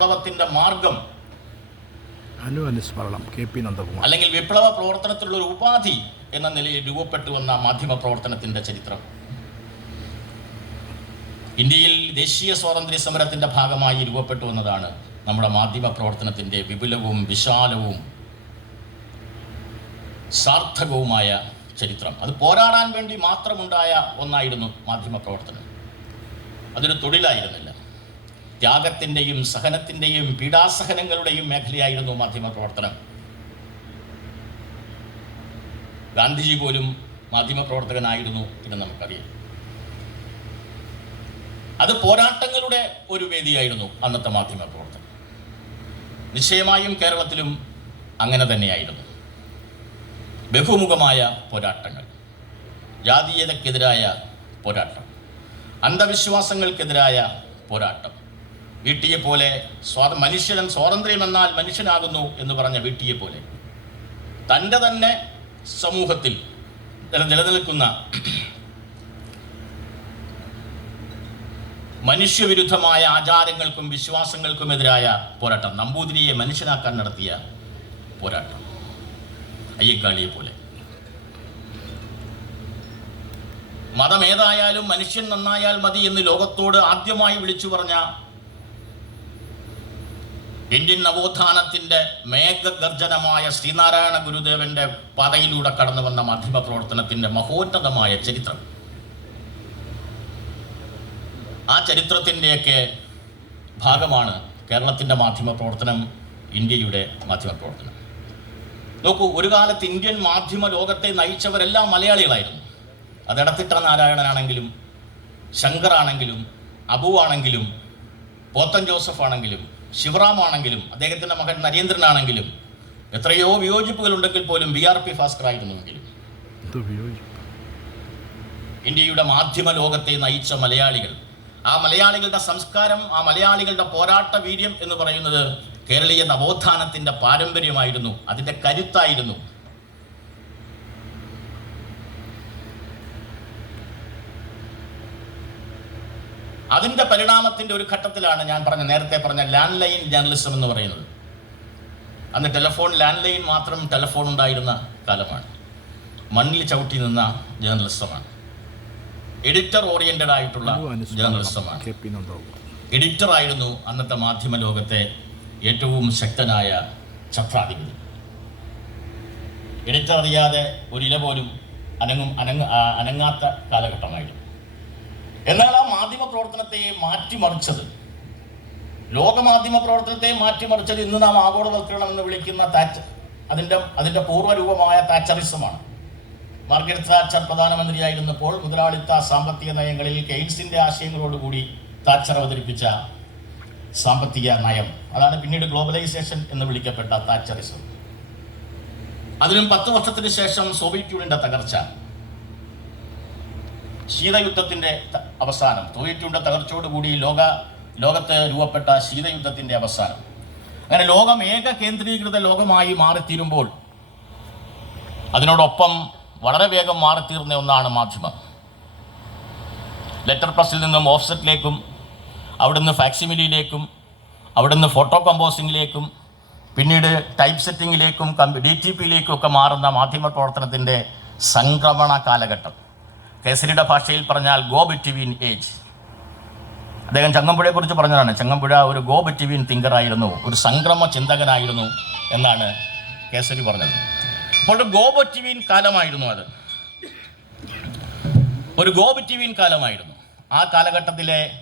വിപ്ലവത്തിന്റെ മാർഗം അനു അനുസ്മരണം കെ പി നന്ദകുമാർ. അല്ലെങ്കിൽ വിപ്ലവ പ്രവർത്തനത്തിലുള്ള ഒരു ഉപാധി എന്ന നിലയിൽ രൂപപ്പെട്ടു വന്ന മാധ്യമ പ്രവർത്തനത്തിന്റെ ചരിത്രം. ഇന്ത്യയിൽ ദേശീയ സ്വാതന്ത്ര്യ സമരത്തിന്റെ ഭാഗമായി രൂപപ്പെട്ടു വന്നതാണ് നമ്മുടെ മാധ്യമ പ്രവർത്തനത്തിന്റെ വിപുലവും വിശാലവും സാർത്ഥകവുമായ ചരിത്രം. അത് പോരാടാൻ വേണ്ടി മാത്രമുണ്ടായ ഒന്നായിരുന്നു മാധ്യമ പ്രവർത്തനം. അതൊരു തൊഴിലായിരുന്നില്ല. ത്യാഗത്തിന്റെയും സഹനത്തിന്റെയും പീഡാസഹനങ്ങളുടെയും മേഖലയായിരുന്നു മാധ്യമ പ്രവർത്തനം ഗാന്ധിജി പോലും മാധ്യമ പ്രവർത്തകനായിരുന്നു എന്ന് നമുക്കറിയാം. അത് പോരാട്ടങ്ങളുടെ ഒരു വേദിയായിരുന്നു അന്നത്തെ മാധ്യമ പ്രവർത്തനം നിശ്ചയമായും കേരളത്തിലും അങ്ങനെ തന്നെയായിരുന്നു. ബഹുമുഖമായ പോരാട്ടങ്ങൾ ജാതീയതക്കെതിരായ പോരാട്ടം അന്ധവിശ്വാസങ്ങൾക്കെതിരായ പോരാട്ടം വീട്ടിയെ പോലെ സ്വാത മനുഷ്യൻ സ്വാതന്ത്ര്യമെന്നാൽ മനുഷ്യനാകുന്നു എന്ന് പറഞ്ഞ വീട്ടിയെ പോലെ തന്റെ തന്നെ സമൂഹത്തിൽ നിലനിൽക്കുന്ന മനുഷ്യവിരുദ്ധമായ ആചാരങ്ങൾക്കും വിശ്വാസങ്ങൾക്കുമെതിരായ പോരാട്ടം. നമ്പൂതിരിയെ മനുഷ്യനാക്കാൻ നടത്തിയ പോരാട്ടം. അയ്യക്കാളിയെ പോലെ മതമേതായാലും മനുഷ്യൻ നന്നായാൽ മതി എന്ന് ലോകത്തോട് ആദ്യമായി വിളിച്ചു പറഞ്ഞ ഇന്ത്യൻ നവോത്ഥാനത്തിന്റെ മേഘഗർജനമായ ശ്രീനാരായണ ഗുരുദേവന്റെ പാതയിലൂടെ കടന്നു വന്ന മാധ്യമ പ്രവർത്തനത്തിന്റെ മഹോന്നതമായ ചരിത്രം. ആ ചരിത്രത്തിന്റെയൊക്കെ ഭാഗമാണ് കേരളത്തിന്റെ മാധ്യമ പ്രവർത്തനം ഇന്ത്യയുടെ മാധ്യമ പ്രവർത്തനം. നോക്കൂ ഒരു കാലത്ത് ഇന്ത്യൻ മാധ്യമ ലോകത്തെ നയിച്ചവരെല്ലാം മലയാളികളായിരുന്നു. അത് എടത്തിട്ട നാരായണനാണെങ്കിലും ശങ്കറാണെങ്കിലും അബുവാണെങ്കിലും പോത്തൻ ജോസഫ് ആണെങ്കിലും ശിവറാം ആണെങ്കിലും അദ്ദേഹത്തിന്റെ മകൻ നരേന്ദ്രനാണെങ്കിലും എത്രയോ വിയോജിപ്പുകൾ ഉണ്ടെങ്കിൽ പോലും ബി ആർ പി ഭാസ്കർ ആയിരുന്നുവെങ്കിലും ഇന്ത്യയുടെ മാധ്യമ ലോകത്തെ നയിച്ച മലയാളികൾ. ആ മലയാളികളുടെ സംസ്കാരം ആ മലയാളികളുടെ പോരാട്ട വീര്യം എന്ന് പറയുന്നത് കേരളീയ നവോത്ഥാനത്തിന്റെ പാരമ്പര്യമായിരുന്നു അതിന്റെ കരുത്തായിരുന്നു. അതിന്റെ പരിണാമത്തിന്റെ ഒരു ഘട്ടത്തിലാണ് ഞാൻ പറഞ്ഞ നേരത്തെ പറഞ്ഞ ലാൻഡ് ലൈൻ ജേർണലിസം എന്ന് പറയുന്നത്. അന്ന് ടെലഫോൺ ലാൻഡ് ലൈൻ മാത്രം ടെലഫോൺ ഉണ്ടായിരുന്ന കാലമാണ്. മണ്ണിൽ ചവിട്ടി നിന്ന ജേർണലിസമാണ്. എഡിറ്റർ ഓറിയന്റഡ് ആയിട്ടുള്ള ജേർണലിസമാണ്. എഡിറ്റർ ആയിരുന്നു അന്നത്തെ മാധ്യമ ലോകത്തെ ഏറ്റവും ശക്തനായ ചക്രാധിപതി എഡിറ്റർ അറിയാതെ ഒരില പോലും അനങ്ങും അനങ്ങ അനങ്ങാത്ത കാലഘട്ടമായിരുന്നു. എന്നാൽ മാധ്യമ പ്രവർത്തനത്തെ മാറ്റിമറിച്ചത്. ലോകമാധ്യമ പ്രവർത്തനത്തെ മാറ്റിമറിച്ചത് ഇന്ന് നാം ആഗോളവൽക്കരണം എന്ന് വിളിക്കുന്ന താച്ച് അതിന്റെ അതിന്റെ പൂർവരൂപമായ താച്ചറിസമാണ് മാർഗരറ്റ് താച്ചർ പ്രധാനമന്ത്രിയായിരുന്നപ്പോൾ മുതലാളിത്ത സാമ്പത്തിക നയങ്ങളിൽ കെയ്ൻസിന്റെ ആശയങ്ങളോടുകൂടി താച്ചർ അവതരിപ്പിച്ച സാമ്പത്തിക നയം. അതാണ് പിന്നീട് ഗ്ലോബലൈസേഷൻ എന്ന് വിളിക്കപ്പെട്ട താച്ചറിസം അതിനും പത്ത് വർഷത്തിന് ശേഷം സോവിയറ്റ് യൂണിയന്റെ തകർച്ച. ശീതയുദ്ധത്തിന്റെ ത- അവസാനം. സോവിയറ്റ് തകർച്ചയോടുകൂടി ലോക ലോകത്ത് രൂപപ്പെട്ട ശീതയുദ്ധത്തിന്റെ അവസാനം. അങ്ങനെ ലോകം ഏക കേന്ദ്രീകൃത ലോകമായി മാറിത്തീരുമ്പോൾ അതിനോടൊപ്പം വളരെ വേഗം മാറിത്തീർന്ന ഒന്നാണ് മാധ്യമം. ലെറ്റർ പ്രസ്സിൽ നിന്നും ഓഫ്സെറ്റിലേക്കും അവിടുന്ന് ഫാക്സിമിലിയിലേക്കും അവിടുന്ന് ഫോട്ടോ കമ്പോസിങ്ങിലേക്കും പിന്നീട് ടൈപ്പ് സെറ്റിങ്ങിലേക്കും ഡി ടി പിയിലേക്കും ഒക്കെ മാറുന്ന മാധ്യമ പ്രവർത്തനത്തിന്റെ സംക്രമണ കാലഘട്ടം. കേസരിയുടെ ഭാഷയിൽ പറഞ്ഞാൽ ഗോ ബിറ്റ്വീൻ ഏജ്. അദ്ദേഹം ചങ്ങമ്പുഴയെക്കുറിച്ച് പറഞ്ഞതാണ്. ചങ്ങമ്പുഴ ഒരു ഗോ ബിറ്റ്വീൻ തിങ്കറായിരുന്നു ഒരു സംക്രമ ചിന്തകനായിരുന്നു എന്നാണ് കേസരി പറഞ്ഞത്. അപ്പോൾ ഗോ ബിറ്റ്വീൻ കാലമായിരുന്നു അത്. ഒരു ഗോ ബിറ്റ്വീൻ കാലമായിരുന്നു. ആ കാലഘട്ടത്തിലെ